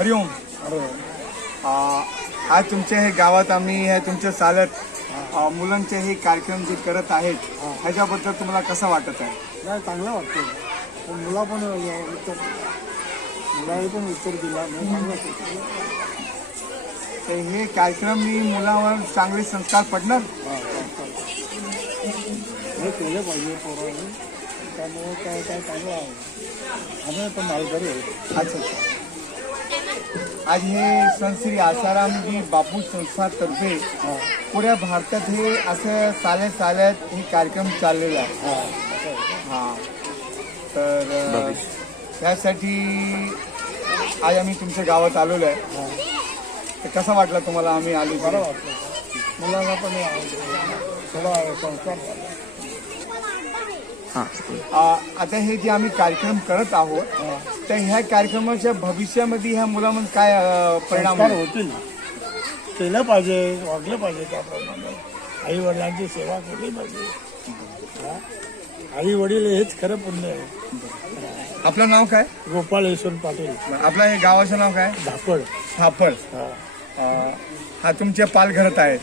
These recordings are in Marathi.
हरिओम. आज तुमच्या हे गावात आम्ही हे तुमच्या चालत मुलांचे हे कार्यक्रम जे करत आहेत ह्याच्याबद्दल तुम्हाला कसं वाटत आहे? नाही, चांगलं वाटतं. पण मुलाला पण उत्तर दिला नाही, चांगलं वाटतं. तर हे कार्यक्रम मुलावर चांगले संस्कार पडणार. हे केलं पाहिजे पोरांनी, त्यामुळे काय काय चांगलं आहे. आम्ही पण मालकरी आहे. अच्छा. आज हे संत श्री आसारामजी बापू संस्थातर्फे पुऱ्या भारतात हे असं चालत हे कार्यक्रम चाललेला आहे. हां, तर त्यासाठी आज आम्ही तुमच्या गावात आलेलो आहे. तर कसं वाटलं तुम्हाला आम्ही आलो? बरं वाटलं. मुलांना पण थोडा संस्कार झाला. आता हे जे आम्ही कार्यक्रम करत आहोत तर ह्या कार्यक्रमाच्या भविष्यामध्ये ह्या मुलांवर काय परिणाम होतील? केलं पाहिजे, वागलं पाहिजे. त्याप्रमाणे आई वडिलांची सेवा केली पाहिजे. आई वडील हेच खरं पुण्य आहे. आपलं नाव काय? गोपाळ यशवंत पाटील. आपलं हे गावाचं नाव काय? धापड. थापड. हा तुमच्या पालघरात आहे.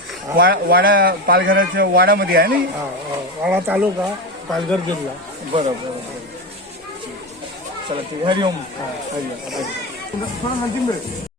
वाडा पालघराच्या वाड्यामध्ये आहे ना? वाडा तालुका, पालघर जिल्हा. बरोबर. चला ठीक. हरिओम. हरिओम. थोडं नजीक मिळेल.